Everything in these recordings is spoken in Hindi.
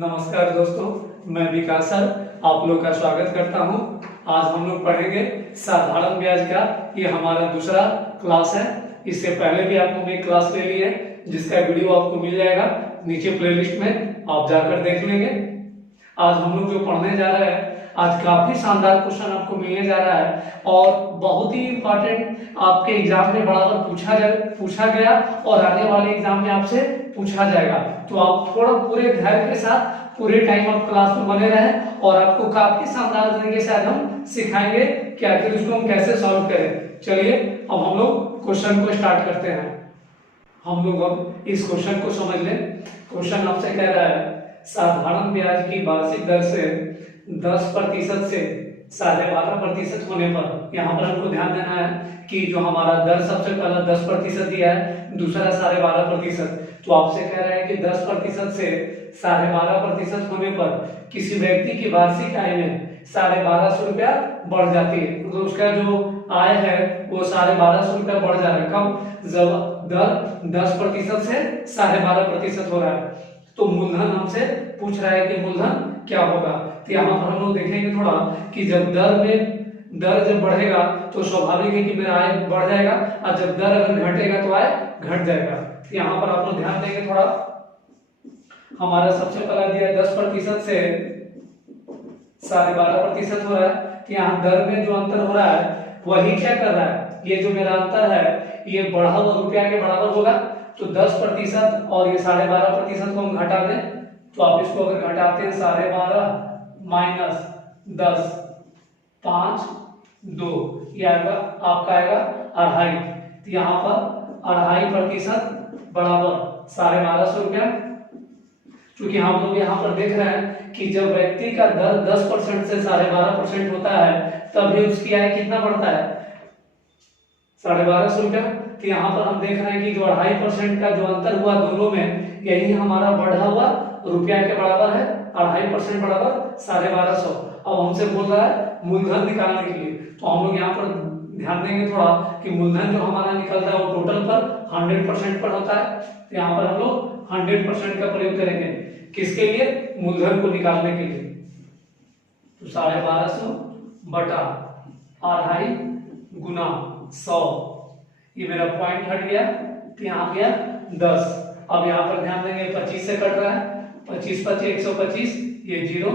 नमस्कार दोस्तों, मैं विकास सर आप लोग का स्वागत करता हूं। आज हम लोग पढ़ेंगे साधारण ब्याज का। ये हमारा दूसरा क्लास है। इससे पहले भी आप लोग एक क्लास ले लिए जिसका वीडियो आपको मिल जाएगा नीचे प्लेलिस्ट में, आप जाकर देख लेंगे। आज हम लोग जो पढ़ने जा रहे हैं, आज काफी शानदार क्वेश्चन आपको मिलने जा रहा है और बहुत ही इंपॉर्टेंट आपके एग्जाम में बराबर पूछा गया और आने वाले एग्जाम में आपसे पूछा जाएगा। तो आप थोड़ा पूरे धैर्य के साथ पूरे टाइम आप क्लास में बने रहें और आपको काफी शानदार तरीके से आज हम सिखाएंगे कि आखिर उसको हम कैसे सॉल्व करें। चलिए अब हम लोग क्वेश्चन को स्टार्ट करते हैं। हम लोग अब इस क्वेश्चन को समझ लें। क्वेश्चन आपसे कह रहा है साधारण ब्याज की वार्षिक दर से 10% से 12.5% होने पर, यहाँ पर हमको ध्यान देना है कि जो हमारा दर सबसे पहला 10% दिया है, दूसरा 12.5%। तो आपसे कह रहा है कि 10% से 12.5% होने पर किसी व्यक्ति की वार्षिक आय में 1250 रुपया बढ़ जाती है। तो उसका जो आय है वो 1250 रुपया बढ़ जा रहा है। कब? जब दर 10% से 12.5% हो रहा है। तो मूलधन हमसे पूछ रहा है कि मूलधन क्या होगा। तो यहाँ पर हम लोग देखेंगे थोड़ा कि जब दर जब बढ़ेगा तो स्वाभाविक है कि मेरा आय बढ़ जाएगा, और जब दर अगर घटेगा तो आय घट जाएगा। तो यहाँ पर आप लोग ध्यान देंगे थोड़ा। हमारा सबसे पहला दिया 10% से 12.5% हो रहा है। तो यहाँ दर में जो अंतर हो रहा है वही क्या कर रहा है, ये जो मेरा अंतर है ये बढ़ा हुआ रुपया के बराबर होगा। तो 10% और ये 12.5% को हम घटा दें तो आप इसको अगर घटाते हैं 12.5 माइनस 10 5 2, ये आएगा आपका आएगा 2.5। तो यहाँ पर 2.5% बराबर 1250 रुपया। क्योंकि हम लोग यहाँ पर देख रहे हैं कि जब व्यक्ति का दर 10% से 12.5% होता है तभी उसकी आय कितना बढ़ता है, 1250 रुपया। तो यहाँ पर हम देख रहे हैं कि जो 2.5% का जो अंतर हुआ दोनों में, यही हमारा बढ़ा हुआ रुपया के बराबर है। 2.5% बराबर 1250। अब हमसे बोल रहा है मूलधन निकालने के लिए। तो हम लोग यहाँ पर ध्यान देंगे थोड़ा कि मूलधन जो हमारा निकलता है वो टोटल पर 100% पर होता है। तो यहाँ पर हम लोग 100% का प्रयोग करेंगे। किसके लिए? मूलधन को निकालने के लिए। तो 1250 बटा 2.5 गुना 100, ये मेरा पॉइंट हट गया। तो यहाँ गया 10। अब यहाँ पर ध्यान देंगे 25 से कट रहा है, 25 25 125, ये 0,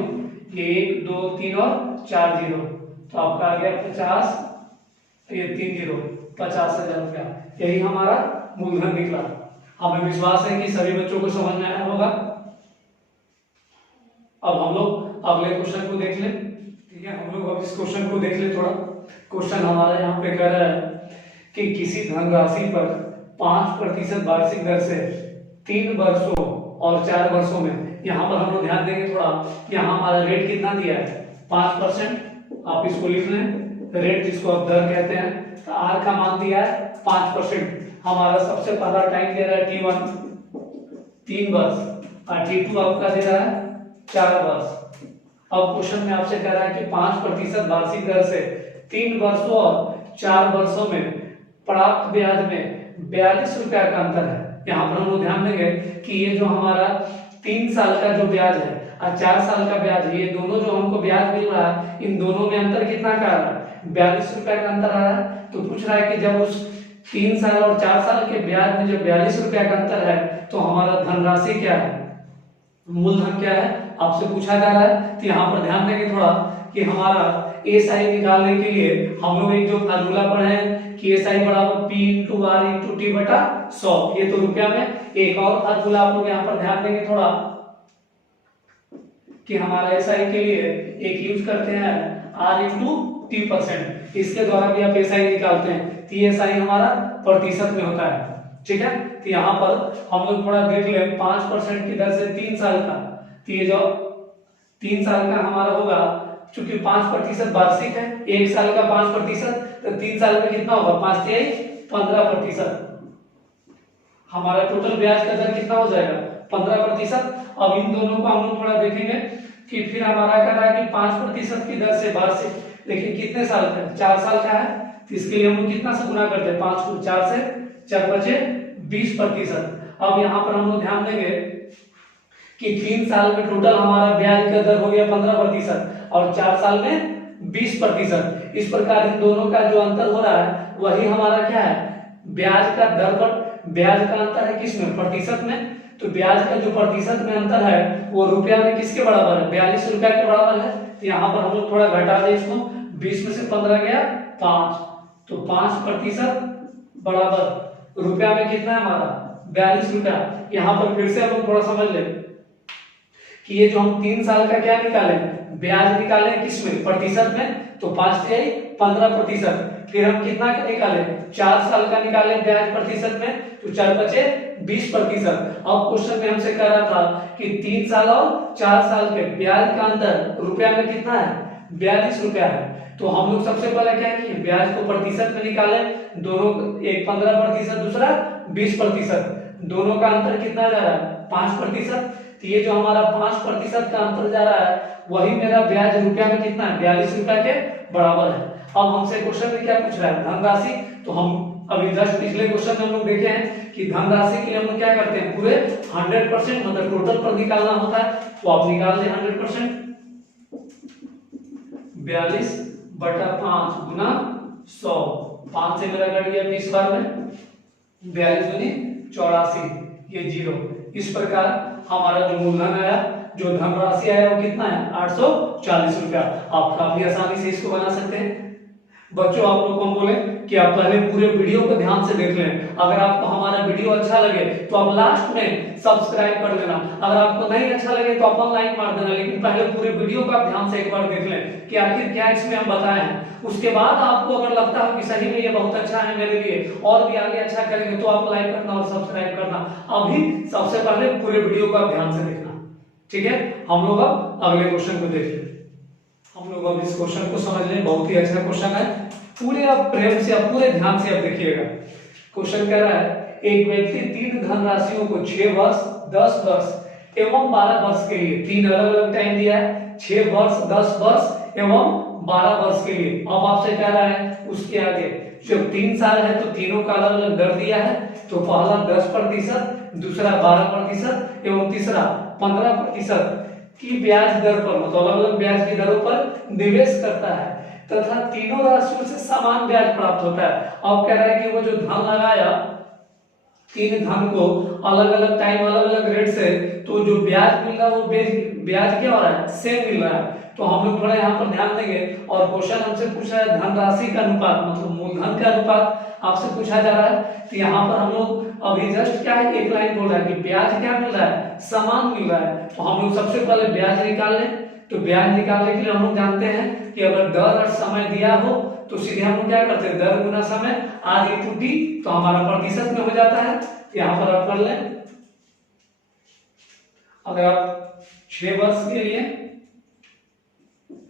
ये 1 2 3 और 4 0। तो आपका आ गया 50, तो ये 3 0, 50,000 रुपया। यही हमारा मूलधन निकला। हमें विश्वास है कि सभी बच्चों को समझ में आया होगा। अब हम लोग अगले क्वेश्चन को देख लें। ठीक है, हम लोग अब इस क्वेश्चन को देख लें थोड़ा। क्वेश्चन हमारा यहाँ पे कह रहा है कि किसी धनराशि पर 5% वार्षिक दर से 3 वर्षों और 4 वर्षों में, यहाँ पर हम लोग ध्यान देंगे थोड़ा। यहाँ हमारा रेट कितना दिया है, 5%। आप इसको लिख लें, रेट जिसको आप दर कहते हैं। तो आर का मान दिया है 5%। हमारा सबसे पहला टाइम दे रहा है T1 3 वर्ष और T2 आपका दे रहा है 4 वर्ष। अब क्वेश्चन में आपसे कह रहा है कि 5% वार्षिक दर से 3 वर्षों और 4 वर्षों में प्राप्त ब्याज में 42 रुपया का अंतर है। यहाँ पर हम लोग ध्यान देंगे कि ये जो हमारा 3 साल का जो ब्याज है और 4 साल का ब्याज है, ये दोनों जो हमको ब्याज मिल रहा है, इन दोनों में अंतर कितना का आ रहा है, 42 रुपया का अंतर आ रहा है। तो पूछ रहा है कि जब उस 3 साल और 4 साल के ब्याज में जब 42 रुपया का अंतर है तो हमारा धनराशि क्या है, मूलधन क्या है, आपसे पूछा जा रहा है। तो यहाँ पर ध्यान देंगे थोड़ा कि हमारा एसआई निकालने के लिए हम लोग एक जो फार्मूला पढ़े हैं कि एसआई बराबर P into R into T बटा 100, ये तो रुपया में। एक और फार्मूला आप लोग यहाँ पर ध्यान देंगे थोड़ा कि हमारा एसआई के लिए एक यूज करते हैं आर इंटू टी%। इसके द्वारा भी आप एसआई निकालते हैं। तो एसआई हमारा प्रतिशत में होता है। ठीक है, तो यहाँ पर हम लोग थोड़ा देख ले 5% की दर से 3 साल का। तो ये जो 3 साल का हमारा होगा, चूंकि 5% वार्षिक है, 1 साल का 5%, तो 3 साल में कितना होगा, 5 से 15%। हमारा टोटल ब्याज का दर कितना हो जाएगा, 15%। अब इन दोनों को हम लोग थोड़ा देखेंगे कि फिर हमारा कह रहा है कि 5% की दर से वार्षिक, लेकिन कितने साल का है, 4 साल का है। तो इसके लिए हम लोग कितना से गुना करते हैं, 5 को 4 से, 4 बचे 20%। अब यहाँ पर हम लोग ध्यान देंगे कि 3 साल में टोटल हमारा ब्याज का दर हो गया 15% और 4 साल में 20%। इस प्रकार इन दोनों का जो अंतर हो रहा है वही हमारा क्या है, ब्याज का दर पर ब्याज का अंतर है किसमें, प्रतिशत में। तो ब्याज का जो प्रतिशत में अंतर है वो रुपया में किसके बराबर है, 42 रुपया के बराबर है। तो यहाँ पर हम लोग थोड़ा घटा दें इसको, 20 में से 15 गया 5, तो 5% बराबर रुपया में कितना है हमारा 42 रुपया। यहाँ पर फिर से हम लोग थोड़ा समझ ले कि ये जो हम 3 साल का क्या निकाले, ब्याज निकाले किसमें, प्रतिशत में, तो 5 से 15%। फिर हम कितना का निकाले, 4 साल का निकाले ब्याज प्रतिशत में, तो 4 बचे 20%। अब क्वेश्चन में हमसे कह रहा था कि 3 साल और 4 साल के ब्याज का अंतर रुपया में कितना है, 42 रुपया है। तो हम लोग सबसे पहले क्या किए, ब्याज को प्रतिशत में निकाले, दोनों एक 15%, दूसरा 20%, दोनों का अंतर कितना जा रहा है 5%। तो ये जो हमारा 5% का अंतर जा रहा है वही मेरा ब्याज रुपया में कितना है, 42 रुपया के बराबर है। अब हमसे क्वेश्चन में क्या पूछ रहा है, धनराशि। तो हम अभी जस्ट पिछले क्वेश्चन में हम लोग देखे हैं कि धनराशि के लिए हम लोग क्या करते हैं, पूरे 100% मतलब टोटल पर निकालना होता है। तो आप निकाल दें 100%, 42/5 गुना 100, 5 से मेरा कट गया 20 बार में, 42 दूनी 84, ये 0। इस प्रकार हमारा जो मूलधन आया, जो धनराशि आया वो कितना है 840 रुपया। आप काफी आसानी से इसको बना सकते हैं। बच्चों आप लोग को हम बोले कि आप पहले पूरे वीडियो को ध्यान से देख लें। अगर आपको हमारा वीडियो अच्छा लगे तो आप लास्ट में सब्सक्राइब कर लेना, अगर आपको नहीं अच्छा लगे तो आप लाइक मार देना, लेकिन पहले पूरे वीडियो को आप ध्यान से एक बार देख लें कि आखिर क्या इसमें हम बताए हैं। उसके बाद आपको अगर लगता हो कि सही में ये बहुत अच्छा है मेरे लिए और भी आगे अच्छा करेंगे, तो आप लाइक करना और सब्सक्राइब करना। अभी सबसे पहले पूरे वीडियो को आप ध्यान से देखना, ठीक है। हम लोग अब अगले क्वेश्चन को देख लें। हम लोग अब इस क्वेश्चन को समझ लें, बहुत ही अच्छा क्वेश्चन है। पूरे आप प्रेम से, आप पूरे ध्यान से आप देखिएगा। क्वेश्चन कह रहा है, एक व्यक्ति 3 धनराशियों को 6 वर्ष, 10 वर्ष एवं 12 वर्ष के लिए, 3 अलग अलग टाइम दिया है, 6 वर्ष, 10 वर्ष एवं 12 वर्ष के लिए। अब आपसे कह रहा है उसके आगे जब 3 साल है तो तीनों का अलग अलग दर दिया है। तो पहला 10%, दूसरा 12% एवं तीसरा 15% की ब्याज दर पर, मतलब अलग अलग ब्याज की दरों पर निवेश करता है तथा तीनों राशियों से समान ब्याज प्राप्त होता है। अब कह रहा है कि वो जो धन लगाया, 3 धन को अलग अलग टाइम अलग अलग रेट से, तो जो ब्याज मिल रहा है वो ब्याज क्या हो रहा है, सेम मिल रहा है। तो हम लोग थोड़ा यहाँ पर ध्यान देंगे। और क्वेश्चन हमसे पूछा है धनराशि का अनुपात, मतलब मूलधन का अनुपात आपसे पूछा जा रहा है। तो यहाँ पर हम लोग अभी जस्ट क्या है, एक लाइन बोल रहा है कि ब्याज क्या मिल रहा है, समान मिल रहा है। तो हम लोग सबसे पहले ब्याज निकाल लें। तो ब्याज निकालने के लिए हम लोग जानते हैं कि अगर दर और समय दिया हो तो सीधे हम लोग क्या करते हैं, दर गुना समय आधी टूटी, तो हमारा प्रतिशत में हो जाता है। तो यहाँ पर आप कर लें, अगर आप 6 वर्ष के लिए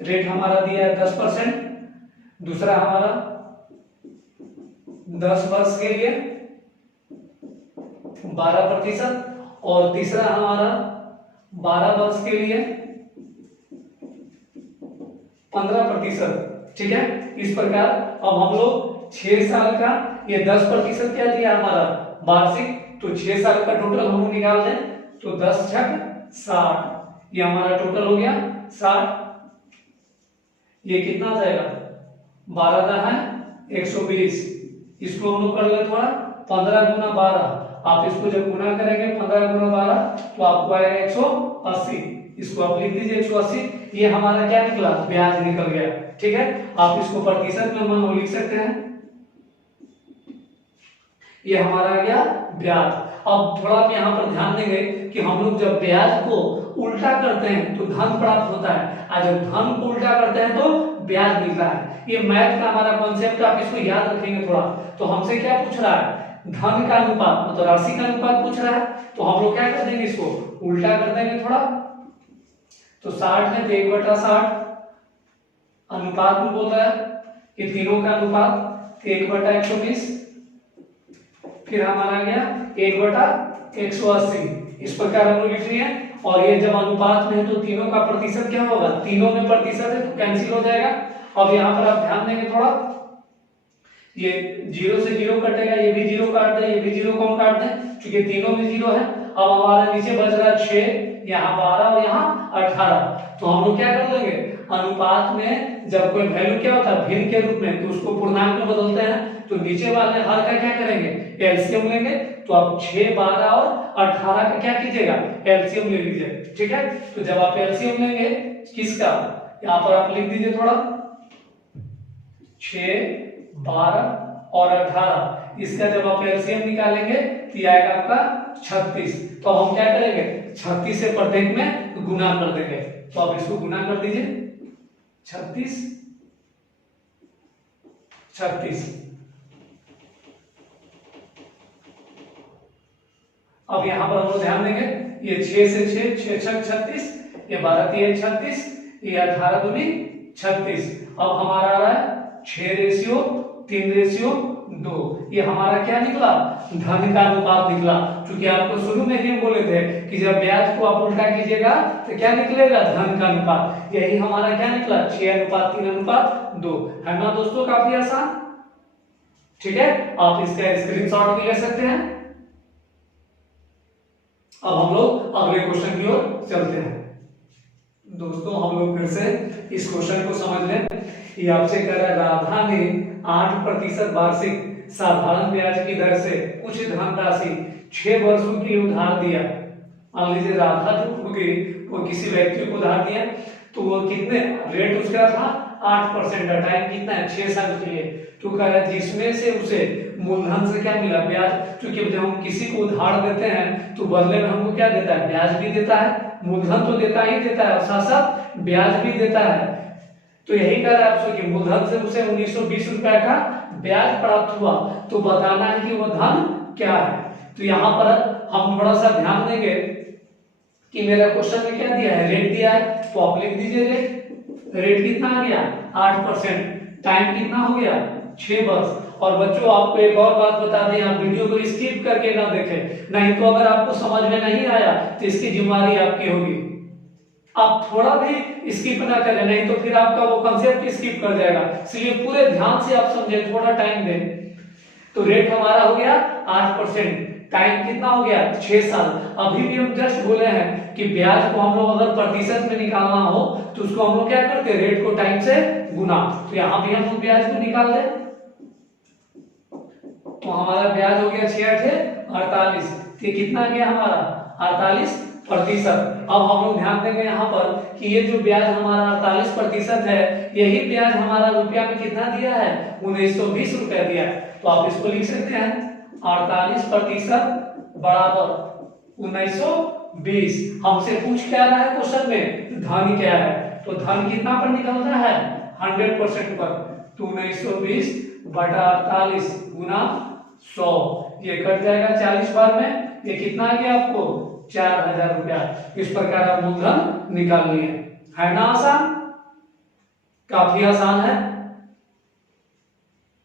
रेट हमारा दिया है 10%, दूसरा हमारा 10 वर्ष के लिए 12% और तीसरा हमारा 12 वर्ष के लिए 15%, ठीक है। इस प्रकार अब हम लोग 6 साल का ये 10% क्या दिया हमारा वार्षिक, तो 6 साल का टोटल हम लोग निकाल दें तो 10 छक 60, ये हमारा टोटल हो गया 60। ये कितना आ जाएगा, 12 दा है 120। इसको हम लोग कर ले थोड़ा, 15 गुना 12, आप इसको जब गुना करेंगे 15 गुना 12 तो आपको आएगा 180। इसको आप लिख दीजिए 180। ये हमारा क्या निकला, ब्याज निकल गया, ठीक है। आप इसको प्रतिशत में मानो लिख सकते हैं, ये हमारा आ गया ब्याज। अब थोड़ा आप यहाँ पर ध्यान देंगे कि हम लोग जब ब्याज को उल्टा करते हैं तो धन प्राप्त होता है, और जब धन को उल्टा करते हैं तो ब्याज मिलता है। ये मैथ का हमारा कॉन्सेप्ट, आप इसको याद रखेंगे थोड़ा। तो हमसे क्या पूछ रहा है, धन का अनुपात, मतलब राशि का अनुपात पूछ रहा है। तो हम लोग क्या कर देंगे, इसको उल्टा कर देंगे थोड़ा। तो 60 में 1/60 अनुपात में बोल रहा है, ये तीनों का अनुपात 1/120, फिर हमारा आ गया 1/180। इस प्रकार हम लोग लिख लिए। और ये जब अनुपात में है तो तीनों का प्रतिशत क्या होगा, तीनों में प्रतिशत है तो कैंसिल हो जाएगा। अब यहाँ पर आप ध्यान देंगे थोड़ा, ये 0 से 0 कटेगा, ये भी 0 काट दें, ये भी 0 को हम काट दें, क्योंकि तीनों में 0 है। अब हमारा नीचे बच रहा है 6, यहाँ 12 और यहाँ 18। तो हम लोग क्या कर लेंगे, अनुपात में जब कोई वैल्यू क्या होता है भिन्न के रूप में, तो उसको पूर्णांक में बदलते हैं। तो नीचे वाले हर का क्या करेंगे, एलसीएम लेंगे। तो अब 6, 12 और 18 का क्या कीजिएगा, एलसीएम ले लीजिए। ठीक है, तो जब आप एलसीएम लेंगे किसका, यहाँ पर आप लिख दीजिए थोड़ा, 6, 12 और 18, इसका जब आप एलसीएम निकालेंगे तो ये आएगा आपका 36। तो हम क्या करेंगे, 36 से प्रत्येक में गुना कर देंगे। तो आप इसको गुना कर दीजिए, 36 36। अब यहां पर हम लोग ध्यान देंगे, ये 6 से 6, 6 6 36, ये 12 3 36, ये 18 दूनी 36। अब हमारा आ रहा है 6:3:2। ये हमारा क्या निकला, धन का अनुपात निकला। क्योंकि आपको शुरू में ही बोले थे कि जब ब्याज को आप उल्टा कीजिएगा तो क्या निकलेगा, धन का अनुपात। यही हमारा क्या निकला, 6:3:2 है ना दोस्तों, काफी आसान। ठीक है, आप इसका स्क्रीनशॉट भी ले सकते हैं। अब हम लोग अगले क्वेश्चन की ओर चलते हैं। दोस्तों हम लोग फिर से इस क्वेश्चन को समझ लें। ये आपसे कह रहा है, राधा ने 8% वार्षिक साधारण ब्याज की दर से कुछ धनराशि 6 वर्षों के लिए उधार दिया। मान लीजिए राधा जो होगी वो किसी व्यक्ति को उधार दिया, तो वो कितने रेट उसका था 8% का, टाइम कितना है 6 साल के लिए। तो कह रहा है जिसमें से उसे मूलधन से क्या मिला, ब्याज। क्योंकि जब हम किसी को उधार देते हैं तो बदले में हमको क्या देता है, ब्याज भी देता है। मूलधन तो देता ही देता है और साथ साथ ब्याज भी देता है। तो यही कह रहा है आपसे कि मूलधन से उसे 1920 रुपए का ब्याज प्राप्त हुआ। तो बताना है कि वो धन क्या है। तो यहाँ पर हम थोड़ा सा ध्यान देंगे कि मेरा क्वेश्चन में क्या दिया है, रेट दिया है। तो आप लिख दीजिए रेट कितना आ गया 8%, टाइम कितना हो गया 6 वर्ष। और बच्चों आपको एक और बात बता दें, आप वीडियो को स्किप करके ना देखें, नहीं तो अगर आपको समझ में नहीं आया तो इसकी जिम्मेदारी आपकी होगी। आप थोड़ा भी स्किप ना करें, नहीं तो फिर आपका वो कंसेप्ट स्किप कर जाएगा। इसलिए पूरे ध्यान से आप समझें, थोड़ा टाइम दें। तो रेट हमारा हो गया 8%, टाइम कितना हो गया 6 साल। अभी भी हम जस्ट बोले हैं कि ब्याज को हम लोग अगर प्रतिशत में निकालना हो तो उसको हम लोग क्या करते हैं, रेट को टाइम से गुना। तो यहां भी हम लोग ब्याज को निकाल दें। तो हमारा ब्याज हो गया 6 8 48, ये कितना गया हमारा 48%। अब हम लोग ध्यान देंगे यहाँ पर कि ये जो ब्याज हमारा 48% है, यही ब्याज हमारा रुपया में कितना दिया है 1920 रुपया दिया है। तो आप इसको लिख सकते हैं 48% बराबर 1920। हमसे पूछ क्या रहा है क्वेश्चन में, धन क्या है। तो धन कितना पर निकलता है 100% पर। तो 1920 बटा 48 गुना 100, ये कट जाएगा 40 बार में। ये कितना आ गया आपको 4000 रुपया। इस प्रकार आप मूलधन निकाल लिए। है ना आसान, काफी आसान है।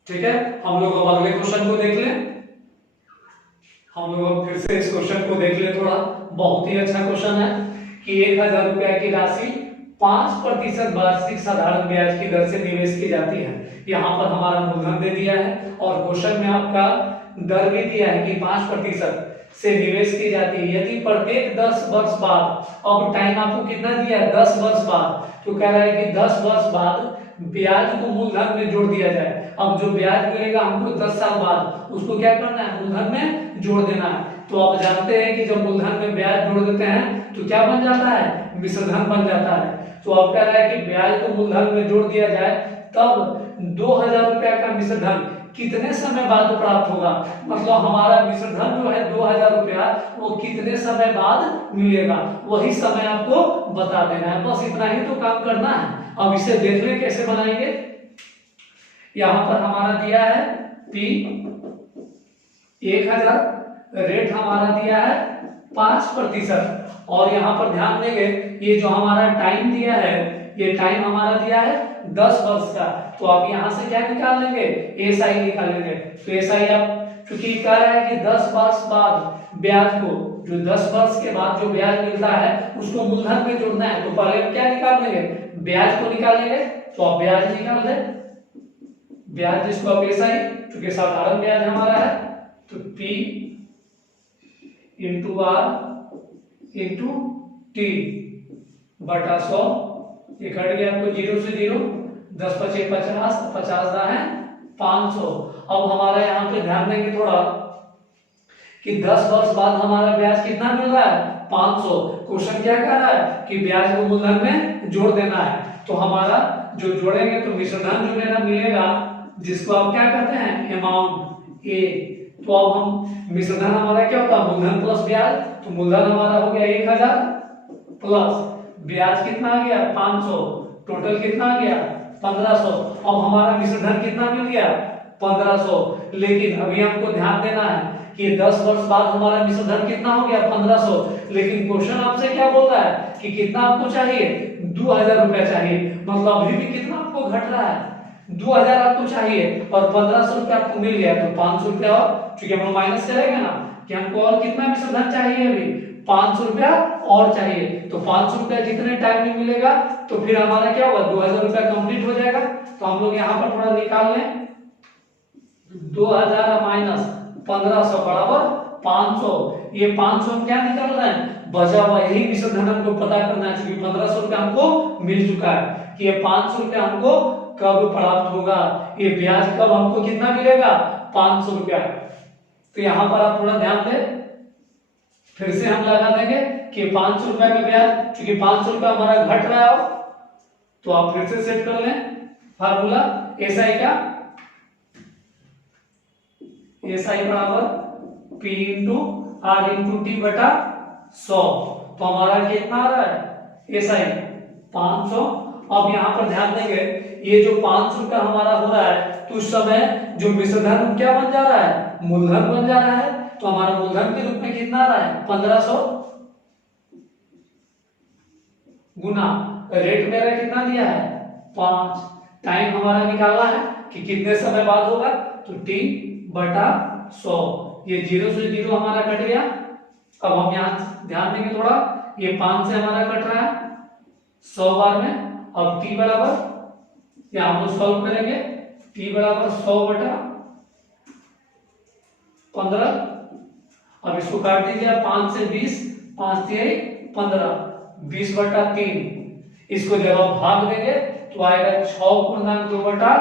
ठीक है, हम लोग अब अगले क्वेश्चन को देख लें। हम लोग फिर से इस क्वेश्चन को देख लें थोड़ा, बहुत ही अच्छा क्वेश्चन है कि 1000 रुपया की राशि 5% वार्षिक साधारण ब्याज की दर से निवेश की जाती है। यहाँ पर हमारा मूलधन दे दिया है और क्वेश्चन में आपका दर भी दिया है कि 5% से निवेश की जाती है यदि प्रत्येक 10 वर्ष बाद। अब टाइम आपको कितना दिया है 10 वर्ष बाद। तो कह रहा है कि 10 वर्ष बाद ब्याज को मूलधन में जोड़ दिया जाए। अब जो ब्याज मिलेगा हमको 10 साल बाद, उसको क्या करना है मूलधन में जोड़ देना है। तो आप जानते हैं कि जब मूलधन में ब्याज जोड़ देते हैं तो क्या बन जाता है, मिश्रधन बन जाता है। तो अब कह रहा है कि ब्याज को मूलधन में जोड़ दिया जाए, तब 2000 रुपया का मिश्रधन कितने समय बाद प्राप्त होगा। मतलब हमारा मिश्रधन जो है 2000 रुपया, वो कितने समय बाद मिलेगा, वही समय आपको बता देना है। बस इतना ही तो काम करना है। अब इसे देख ले कैसे बनाएंगे। यहां पर हमारा दिया है P 1000, रेट हमारा दिया है 5%। और यहाँ पर ध्यान देंगे ये जो हमारा टाइम दिया है, ये टाइम हमारा दिया है 10 वर्ष का। तो आप यहाँ से क्या निकाल लेंगे, एसआई निकाल लेंगे। तो एसआई आप चूंकि कह रहा है कि 10 वर्ष बाद ब्याज को, जो 10 वर्ष के बाद जो ब्याज मिलता है उसको मूलधन में जोड़ना है। तो पहले हम क्या निकाल लेंगे, ब्याज को निकाल लेंगे। तो आप ब्याज निकाल दें, ब्याज जिसको आप एसआई, चूंकि साधारण ब्याज हमारा है, तो P into R into T बटा 100, ये कट गया आपको 0 से 0, 10 पचे 50, 50 का है 500। अब हमारा यहाँ पे ध्यान देंगे थोड़ा कि 10 वर्ष बाद हमारा ब्याज कितना मिल रहा है 500। क्वेश्चन क्या कह रहा है कि ब्याज को मूलधन में जोड़ देना है, तो हमारा जो जोड़ेंगे तो मिश्रधन जो मेरा मिलेगा, जिसको आप क्या कहते हैं अमाउंट ए। तो अब हम मिश्रधन हमारा क्या होता है मूलधन प्लस ब्याज, तो मूलधन हमारा हो गया 1000 प्लस ब्याज कितना आ गया 500, टोटल कितना आ गया 1500। अब हमारा मिश्रधन कितना मिल गया 1500। लेकिन अभी हमको ध्यान देना है कि 10 वर्ष बाद हमारा मिश्रधन कितना हो गया 1500, लेकिन क्वेश्चन आपसे क्या बोल रहा है कि कितना आपको चाहिए 2000 रुपया चाहिए, मतलब अभी भी कितना आपको घट रहा है 2000 आपको चाहिए और 1500 रुपया आपको मिल गया, तो 500 रुपया और, क्योंकि हम लोग माइनस करेंगे ना कि हमको और कितना मिश्रधन चाहिए अभी 500 रुपया और चाहिए, तो 500 रुपया जितने टाइम में मिलेगा तो फिर हमारा क्या होगा 2000 रुपया कंप्लीट हो जाएगा। तो हम लोग यहाँ पर थोड़ा निकाल लें, 2000 माइनस 1500 बराबर 500। ये 500 हम क्या निकाल रहे हैं बचा हुआ, यही मिश्रधन हमको पता करना है, क्योंकि 1500 रुपया हमको मिल चुका है कि ये 500 रुपया हमको कब प्राप्त होगा, ये ब्याज कब हमको कितना मिलेगा 500 रुपया। तो यहाँ पर आप थोड़ा ध्यान दें, फिर से हम लगा देंगे कि 500 रुपया का ब्याज, क्योंकि 500 रुपया हमारा घट रहा है, तो आप फिर से सेट कर लें फार्मूला एसआई का, एसआई बराबर P into R into T बटा 100। तो हमारा कितना आ रहा है एसआई 500। अब यहाँ पर ध्यान देंगे, ये जो 500 रुपया हमारा हो रहा है, तो उस समय जो मिश्रधन क्या बन जा रहा है मूलधन बन जा रहा है, तो हमारा मूलधन के रूप में कितना आ रहा है 1500 गुना रेट मेरा कितना दिया है 5, टाइम हमारा निकालना है कि कितने समय बाद होगा, तो t बटा 100। ये 0 से 0 हमारा कट गया। अब हम यहाँ ध्यान देंगे थोड़ा, ये 5 से हमारा कट रहा है 100 बार में। अब t बराबर यहाँ हम लोग सॉल्व करेंगे, t बराबर 100 बटा 15। अब इसको काट दीजिए 5 से 20, 5 3 15, 20 बटा 3। इसको जब आप भाग देंगे तो आएगा 6 बटा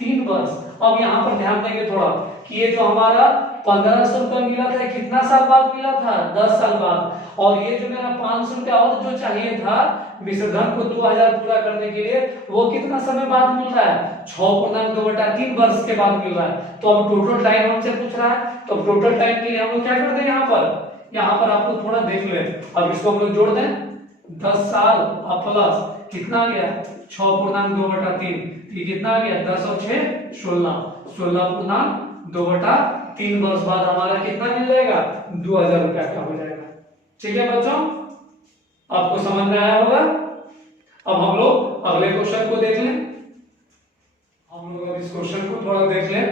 3 वर्ष। अब यहाँ पर ध्यान देंगे थोड़ा कि ये जो हमारा 1500 रुपया मिला था कितना साल बाद मिला था 10 साल बाद, और ये जो मेरा 500 रुपया और जो चाहिए था मिश्रधन को 2000 पूरा करने के लिए, वो कितना समय बाद मिल रहा है 6 बटा 3 वर्ष के बाद मिल रहा है। तो अब टोटल टाइम हमसे पूछ रहा है, तो टोटल टाइम के लिए हम लोग क्या करते हैं यहाँ पर आप लोग थोड़ा देख ले। अब इसको हम लोग जोड़ दें 10 साल और प्लस कितना आ गया 6 बटा 3, ये कितना आ गया 10 और 6 16, 16 बटा 3 वर्ष बाद हमारा कितना मिल जाएगा 2000 रुपया का हो जाएगा। ठीक है बच्चों, आपको समझ में आया होगा। अब हम लोग अगले क्वेश्चन को देख लें। हम लोग अब इस क्वेश्चन को थोड़ा देख लें।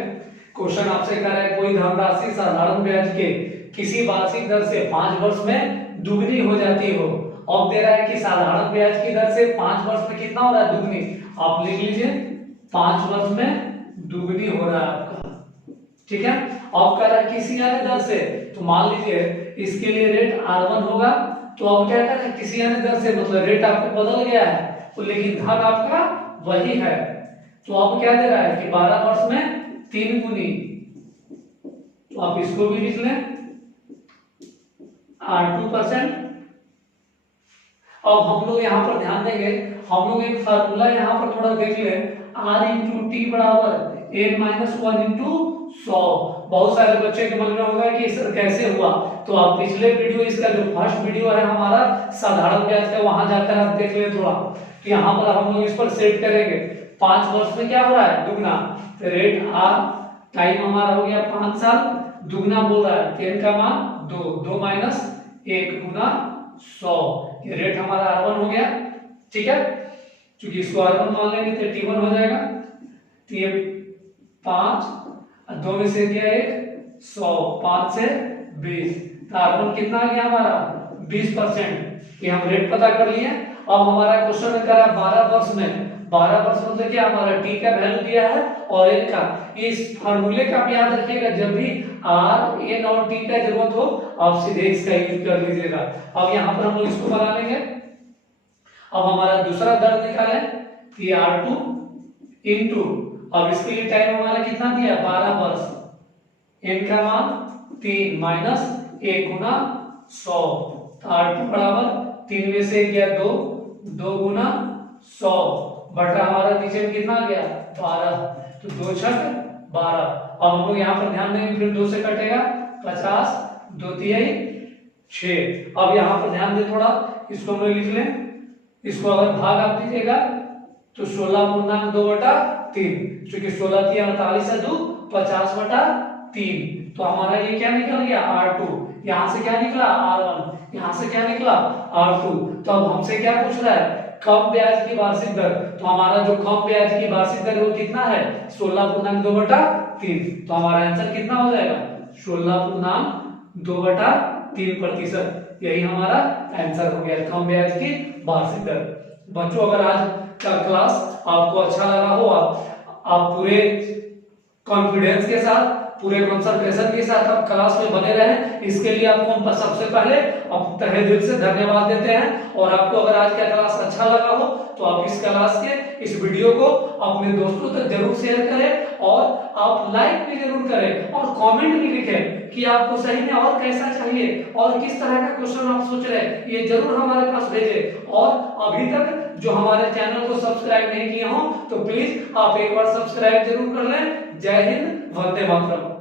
क्वेश्चन आपसे कह रहा है कोई धनराशि साधारण ब्याज के किसी वार्षिक दर से 5 वर्ष में दुगनी हो जाती हो। अब दे रहा है कि साधारण ब्याज की दर से 5 वर्ष में कितना हो रहा है दुगनी। आप लिख लीजिए 5 वर्ष में दुगनी हो रहा है आपका। ठीक है, अब कह रहा है किसी अन्य दर से, तो मान लीजिए इसके लिए रेट R1 होगा, तो अब क्या कर रहा है किसी अन्य दर से, मतलब रेट आपको बदल गया है तो लेकिन धन आपका वही है। तो अब क्या दे रहा है कि 12 वर्ष में 3 गुनी, तो आप इसको भी लिख लें R2%। अब हम लोग यहाँ पर ध्यान देंगे, हम लोग एक फार्मूला यहाँ पर थोड़ा देख लें, R इंटू टी बराबर n-1 इंटू 100। बहुत सारे बच्चे के मन में होगा कि सर कैसे हुआ, तो आप पिछले वीडियो, इसका जो फर्स्ट वीडियो है हमारा साधारण ब्याज का, वहां जाकर आप देख ले थोड़ा। तो यहाँ पर हम लोग इस पर सेट करेंगे 5 वर्ष में क्या हो रहा है दुगना, रेट R, टाइम हमारा हो गया 5 साल, दुगना बोल रहा है 10 का मान 2, 2 माइनस 1 गुना 100, ये रेट हमारा R1 हो गया। ठीक है, क्योंकि इसको R1 मान लेंगे तो T1 हो जाएगा। तो ये 5 और 2 में से दिया 1, 100, 5 से 20, तो R1 कितना आ गया हमारा 20%। ये हम रेट पता कर लिए। अब हमारा क्वेश्चन करा 12 वर्ष में 12% मतलब क्या हमारा टी का वैल्यू दिया है और एन का। इस फार्मूले का आप याद रखिएगा, जब भी आर एन और टी का जरूरत हो आप सीधे इसका यूज कर लीजिएगा। अब यहाँ पर हम लोग इसको बना लेंगे। अब हमारा दूसरा दर निकालें कि R2 इंटू, अब इसके लिए टाइम हमारा कितना दिया 12 वर्ष, n का मान 3 माइनस 1 गुना 100, तो R2 बराबर 3 में से गया 2, 2 गुना 100 बटा हमारा नीचे में कितना गया 12, तो 2 छठ 12। अब हम लोग यहाँ पर ध्यान देंगे, फिर 2 से कटेगा 50, 2 तिहाई 6। अब यहाँ पर ध्यान दें थोड़ा, इसको हम लोग लिख लें। इसको अगर भाग आप दीजिएगा तो 16 पूर्णांक 2 बटा 3, क्योंकि 16 थी 48 है 2 50 बटा 3, तो हमारा ये क्या निकल गया R2। यहाँ से क्या निकला R1, यहाँ से क्या निकला R2। तो अब हमसे क्या पूछ रहा है, कम ब्याज की वार्षिक दर। तो हमारा जो कम ब्याज की वार्षिक दर वो कितना है 16 पूर्णांक 2 बटा 3, तो हमारा आंसर कितना हो जाएगा 16 पूर्णांक 2 बटा 3%। यही हमारा आंसर हो गया, कम ब्याज की वार्षिक दर। बच्चों अगर आज का क्लास आपको अच्छा लगा हो, आप पूरे कॉन्फिडेंस के साथ, पूरे कंसंट्रेशन के साथ आप क्लास में बने रहें, इसके लिए आपको हम सबसे पहले आप तहे दिल से धन्यवाद देते हैं। और आपको अगर आज का क्लास अच्छा लगा हो तो आप इस क्लास के इस वीडियो को अपने दोस्तों तक जरूर शेयर करें और आप लाइक भी जरूर करें और कमेंट भी लिखें कि आपको सही में और कैसा चाहिए और किस तरह का क्वेश्चन आप सोच रहे हैं, ये जरूर हमारे पास भेजें। और अभी तक जो हमारे चैनल को सब्सक्राइब नहीं किए हो तो प्लीज आप एक बार सब्सक्राइब जरूर कर लें। जय हिंद, वंदे मातरम।